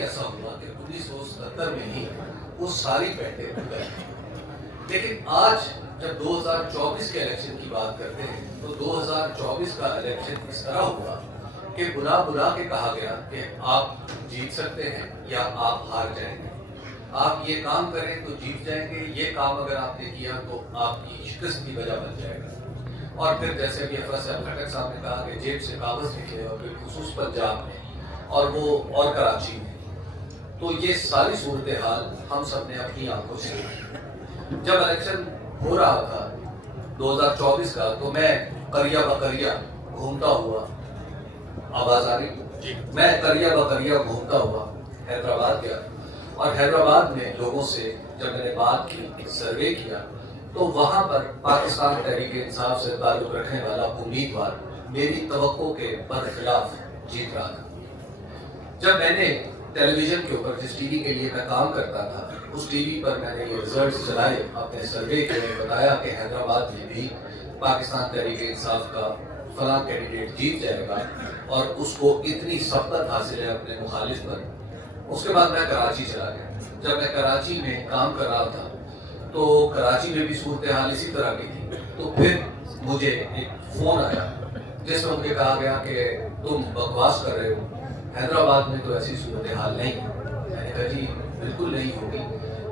ایسا ہوا کہ 1977 میں ہی وہ ساری پینٹیں کھل گئی. لیکن آج جب 2024 کے الیکشن کی بات کرتے ہیں تو 2024 کا الیکشن اس طرح ہوا کہ بلا بلا کے کہا گیا کہ آپ جیت سکتے ہیں یا آپ ہار جائیں گے. آپ یہ کام کریں تو جیت جائیں گے, یہ کام اگر آپ نے کیا تو آپ کی شکست کی وجہ بن جائے گا. اور پھر جیسے ابھی افراد صاحب کھٹک صاحب نے کہا کہ جیب سے کاغذ نکلے اور بالخصوص پنجاب میں اور وہ اور کراچی میں, تو یہ ساری صورتحال ہم سب نے اپنی آنکھوں سے دیکھی. جب الیکشن ہو رہا تھا 2024 کا تو میں قریہ بقریہ گھومتا ہوا, آواز آ رہی, میں قریہ بقریہ گھومتا ہوا حیدرآباد گیا اور حیدرآباد میں لوگوں سے جب میں نے بات کی, سروے کیا, تو وہاں پر پاکستان تحریک انصاف سے تعلق رکھنے والا امیدوار میری توقع کے برخلاف جیت رہا تھا. جب میں نے ٹیلی ویژن کے اوپر جس ٹی وی کے لیے میں کام کرتا تھا اس ٹی وی پر میں نے یہ ریزلٹس چلائے, اپنے سروے کے لیے بتایا کہ حیدرآباد میں بھی پاکستان تحریک انصاف کا فلاں کینڈیڈیٹ جیت جائے گا اور اس کو اتنی سبقت حاصل ہے اپنے مخالف پر. اس کے بعد میں کراچی چلا گیا. جب میں کراچی میں کام کر رہا تھا تو کراچی میں بھی صورتحال اسی طرح کی تھی. تو پھر مجھے ایک فون آیا جس میں مجھے کہا گیا کہ تم بکواس کر رہے ہو, حیدرآباد میں تو ایسی صورتحال نہیں ہے. میں نے کہا جی بالکل نہیں ہوگی,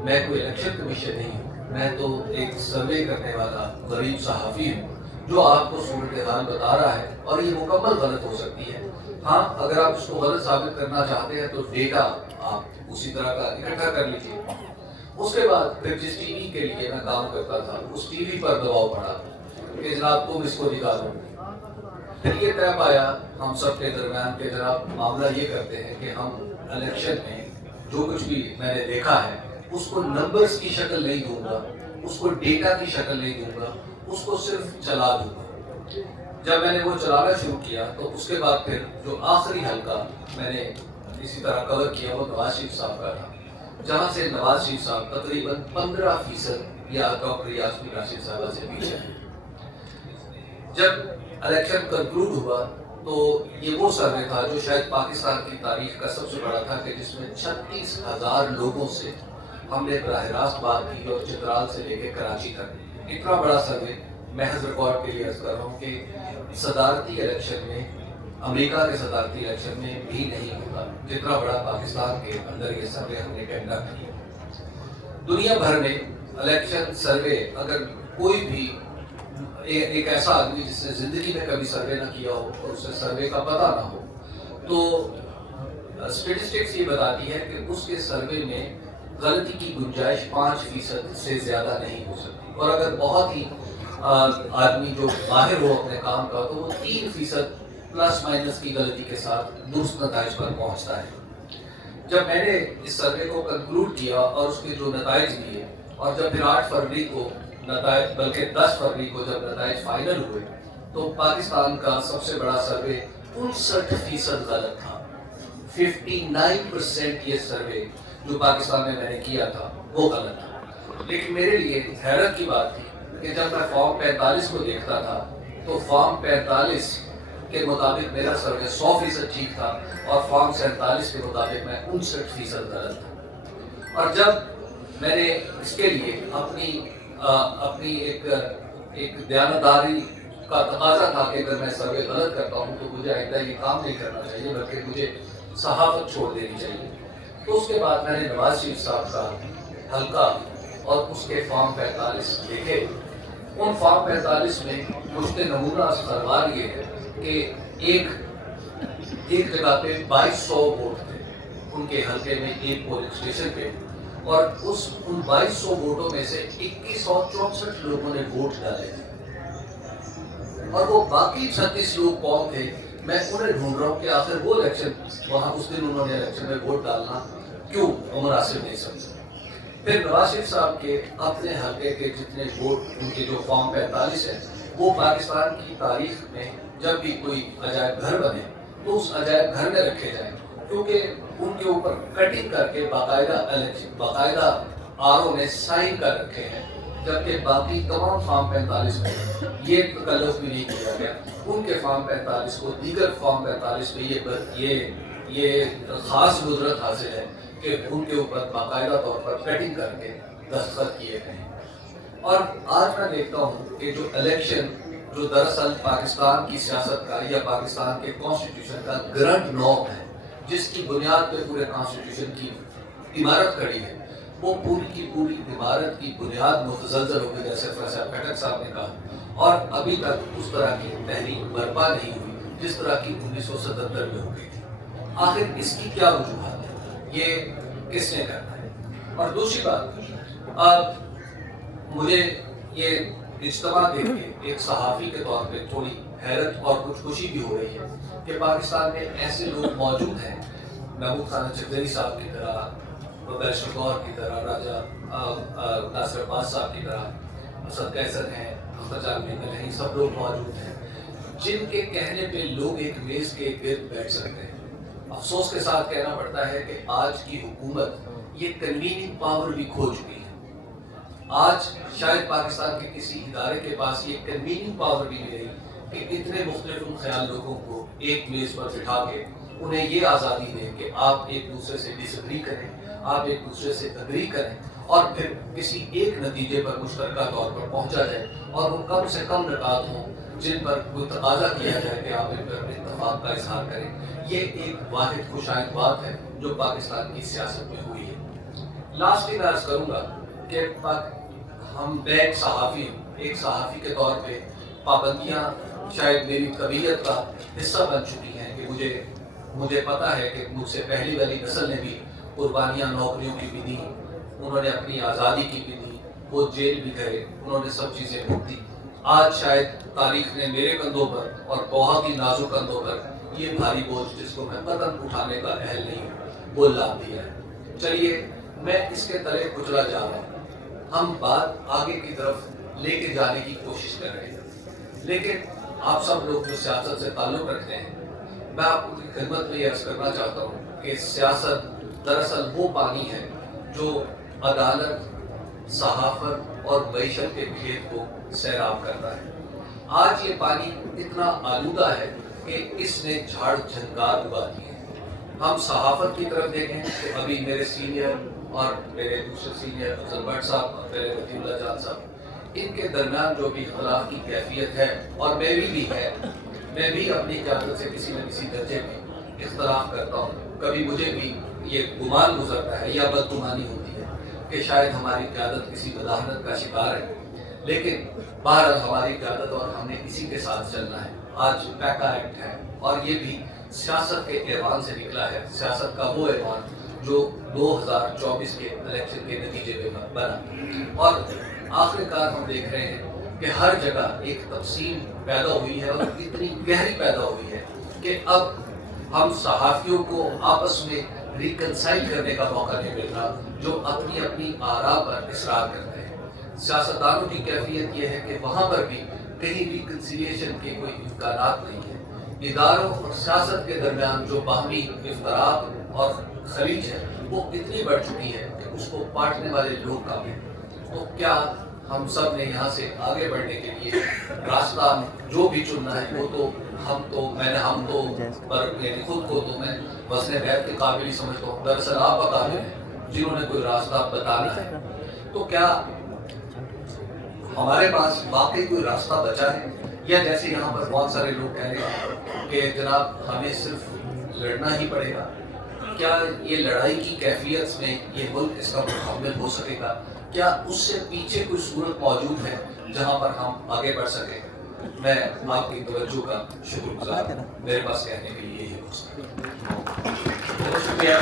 میں کوئی الیکشن کمیشن نہیں ہوں, میں تو ایک سروے کرنے والا غریب صحافی ہوں جو آپ کو صورتحال بتا رہا ہے اور یہ مکمل غلط ہو سکتی ہے. ہاں اگر آپ اس کو غلط ثابت کرنا چاہتے ہیں تو ڈیٹا آپ اسی طرح کا اکٹھا کر لیجیے. اس کے بعد پھر جس ٹی وی کے لیے میں کام کرتا تھا اس ٹی وی پر دباؤ پڑا کہ جناب تم اس کو نکالو. پھر یہ طے پایا ہم سب کے درمیان کہ جناب معاملہ یہ کرتے ہیں کہ ہم الیکشن میں جو کچھ بھی میں نے دیکھا ہے اس کو نمبرز کی شکل نہیں دوں گا, اس کو ڈیٹا کی شکل نہیں دوں گا, اس کو صرف چلا دوں گا. جب میں نے وہ چلانا شروع کیا تو اس کے بعد پھر جو آخری حلقہ میں نے اسی طرح کور کیا وہ نواز شریف صاحب کا تھا, جہاں سے نواز شریف صاحب تقریباً 15% یا ڈاکٹر یاسمین راشد صاحبہ سے پیچھے ہیں. جب الیکشن کنکلوڈ ہوا تو یہ وہ سروے تھا جو شاید پاکستان کی تاریخ کا سب سے بڑا تھا کہ جس میں 36,000 لوگوں سے ہم نے براہ راست بات کی اور چترال سے لے کے کراچی تک. اتنا بڑا سروے محض ریکارڈ کے لیے عرض کر رہا ہوں کہ صدارتی الیکشن میں, امریکہ کے صدارتی الیکشن میں بھی نہیں ہوتا جتنا بڑا پاکستان کے اندر یہ سروے ہم نے کنڈکٹ کیا. دنیا بھر میں الیکشن سروے اگر کوئی بھی ایک ایسا آدمی جس نے زندگی میں کبھی سروے نہ کیا ہو اور اسے سروے کا پتہ نہ ہو تو اسٹیٹسٹکس یہ بتاتی ہے کہ اس کے سروے میں غلطی کی گنجائش 5% سے زیادہ نہیں ہو سکتی, اور اگر بہت ہی آدمی جو ماہر ہو اپنے کام کا تو وہ 3% پلس مائنس کی غلطی کے ساتھ درست نتائج پر پہنچتا ہے. جب میں نے اس سروے کو کنکلوڈ کیا اور اس کے جو نتائج دیے, اور جب پھر 8 فروری کو نتائج, بلکہ 10 فروری کو جب نتائج فائنل ہوئے تو پاکستان کا سب سے بڑا سروے 59% غلط تھا. 59% یہ سروے جو پاکستان میں نے کیا تھا وہ غلط تھا. لیکن میرے لیے حیرت کی بات تھی کہ جب میں فارم 45 کو دیکھتا تھا تو فارم 45 کے مطابق میرا سروے 100% ٹھیک تھا اور فارم 47 کے مطابق میں 59% غلط تھا. اور جب میں نے اس کے لیے اپنی ایک دیانتداری کا تقاضا تھا کہ اگر میں سروے غلط کرتا ہوں تو مجھے آئندہ یہ کام نہیں کرنا چاہیے بلکہ مجھے صحافت چھوڑ دینی چاہیے. تو اس کے بعد میں نے نواز شریف صاحب کا حلقہ اور اس کے فارم 45 دیکھے. ان فارم 45 میں مجھتے نمونہ سروار یہ ہے کہ ایک جگہ پہ 2200 ووٹ تھے ان کے حلقے میں, ایک پولنگ اسٹیشن پہ, اور ان 2200 ووٹوں میں سے 2164 لوگوں نے ووٹ ڈالے تھے, اور وہ باقی 36 لوگ کون تھے میں انہیں ڈھونڈ رہا ہوں کہ آخر وہ الیکشن وہاں اس دن انہوں نے الیکشن میں ووٹ ڈالنا کیوں مناسب نہیں سمجھا. پھر نواز شریف صاحب کے اپنے حلقے کے جتنے ووٹ ان کے جو فارم 45 ہے وہ پاکستان کی تاریخ میں جب بھی کوئی عجائب گھر بنے تو اس عجائب گھر میں رکھے جائیں, کیونکہ ان کے اوپر کٹنگ کر کے باقاعدہ آر او نے سائن کر رکھے ہیں, جبکہ باقی تمام فارم 45 میں یہ تکلف بھی نہیں کیا گیا. ان کے فارم 45 کو دیگر فارم 45 میں یہ یہ خاص قدرت حاصل ہے کہ ان کے اوپر باقاعدہ طور پر کٹنگ کر کے دستخط کیے گئے ہیں۔ اور آج میں دیکھتا ہوں کہ جو الیکشن جو دراصل پاکستان کی سیاست کا یا پاکستان کے کانسٹیٹیوشن کا گرنٹ نارم ہے، جس کی بنیاد پہ پورے کانسٹیٹیوشن کی عمارت کھڑی ہے، وہ پوری کی پوری عمارت کی بنیاد متزلزل ہو گئی، جیسے فیصل کھٹک صاحب نے کہا، اور ابھی تک اس طرح کی تحریک برپا نہیں ہوئی جس طرح کی 1977 میں ہو گئی تھی۔ آخر اس کی کیا وجوہات ہے؟ یہ کس نے کرنا ہے؟ اور دوسری بات، مجھے یہ اجتماع دیکھ کے ایک صحافی کے طور پہ تھوڑی حیرت اور کچھ خوشی بھی ہو رہی ہے کہ پاکستان میں ایسے لوگ موجود ہیں، محمود خان چکدری صاحب کی طرح، بیرسٹر گور کی طرح، راجہ ناصر عباس صاحب کی طرح، اسد قیصر ہیں، اختر جان مینگل ہیں، سب لوگ موجود ہیں جن کے کہنے پہ لوگ ایک میز کے گرد بیٹھ سکتے ہیں۔ افسوس کے ساتھ کہنا پڑتا ہے کہ آج کی حکومت یہ کنویننگ پاور بھی کھو چکی ہے۔ آج شاید پاکستان کے کسی ادارے کے پاس یہ کنویننگ پاور بھی نہیں رہی کہ اتنے مختلف خیال لوگوں کو ایک میز پر بٹھا کے انہیں یہ آزادی دے کہ آپ ایک دوسرے سے ڈس ایگری کریں، آپ ایک دوسرے سے اگری کریں، اور پھر کسی ایک نتیجے پر مشترکہ طور پر پہنچا جائے، اور وہ کم سے کم نکات ہوں جن پر کوئی تقاضا کیا جائے کہ آپ ان پر اتفاق کا اظہار کریں۔ یہ ایک واحد خوشائند بات ہے جو پاکستان کی سیاست میں ہوئی ہے۔ لاسٹلی میں عرض کروں گا کہ میں ایک صحافی کے طور پہ پابندیاں شاید میری طبیعت کا حصہ بن چکی ہیں کہ مجھے پتا ہے کہ مجھ سے پہلی والی نسل نے بھی قربانیاں نوکریوں کی بھی دی، انہوں نے اپنی آزادی کی بھی دی، وہ جیل بھی گئے، انہوں نے سب چیزیں بھوگ دی۔ آج شاید تاریخ نے میرے کندھوں پر اور بہت ہی نازک کندھوں پر یہ بھاری بوجھ جس کو میں قدم اٹھانے کا اہل نہیں ہوں وہ لاد دیا ہے۔ چلیے میں اس کے تلے کچلا جا رہا ہوں، ہم بات آگے کی طرف لے کے جانے کی کوشش کر رہے ہیں، لیکن آپ سب لوگ جو سیاست سے تعلق رکھتے ہیں، میں آپ کی خدمت میں یہ عرض کرنا چاہتا ہوں کہ سیاست دراصل وہ پانی ہے جو عدالت، صحافت اور معیشت کے کھیت کو سیراب کرتا ہے۔ آج یہ پانی اتنا آلودہ ہے کہ اس نے جھاڑ جھنکار اگا دی ہے۔ ہم صحافت کی طرف دیکھیں تو ابھی میرے سینئر اور میرے دوسرے سینئر افضل بٹ صاحب اور میرے وکیل اللہ جان صاحب، ان کے درمیان جو بھی اختلاف کی کیفیت ہے، اور میری بھی ہے، میں بھی اپنی قیادت سے کسی نہ کسی درجے میں اختلاف کرتا ہوں۔ کبھی مجھے بھی یہ گمان گزرتا ہے یا بدگمانی ہوتی ہے کہ شاید ہماری قیادت کسی مداحنت کا شکار ہے، لیکن بہرحال ہماری قیادت اور ہم نے اسی کے ساتھ چلنا ہے۔ آج پیکا ایکٹ ہے اور یہ بھی سیاست کے ایوان سے نکلا ہے، سیاست کا وہ ایوان جو 2024 کے الیکشن کے نتیجے میں بنا، اور آخر کار ہم دیکھ رہے ہیں کہ ہر جگہ ایک تقسیم پیدا ہوئی ہے، اور اتنی گہری پیدا ہوئی ہے کہ اب ہم صحافیوں کو آپس میں ریکنسائل کرنے کا موقع نہیں مل رہا، جو اپنی اپنی آراء پر اصرار کرتے ہیں۔ سیاستدانوں کی کیفیت یہ ہے کہ وہاں پر بھی کہیں ریکنسیلیشن کے کوئی امکانات نہیں ہیں۔ اداروں اور سیاست کے درمیان جو باہمی افتراق اور خلیج ہے وہ اتنی بڑھ چکی ہے کہ اس کو بانٹنے والے لوگ کم ہیں۔ تو کیا ہم سب نے یہاں سے آگے بڑھنے کے لیے راستہ جو بھی چننا ہے، وہ تو خود کو تو میں وزن غیب کے قابل ہی سمجھتا ہوں، دراصل آپ قابل ہیں جنہوں نے کوئی راستہ بتانا ہے۔ تو کیا ہمارے پاس واقعی کوئی راستہ بچا ہے، یا جیسے یہاں پر بہت سارے لوگ کہہ رہے ہیں کہ جناب ہمیں صرف لڑنا ہی پڑے گا؟ کیا یہ لڑائی کی کیفیت میں یہ ملک اس کا متحمل ہو سکے گا؟ کیا اس سے پیچھے کوئی صورت موجود ہے جہاں پر ہم آگے بڑھ سکیں؟ میں آپ کی توجہ کا شکر گزار ہوں۔ میرے پاس کہنے کے لیے یہی ہو سکتا ہے۔ بہت شکریہ۔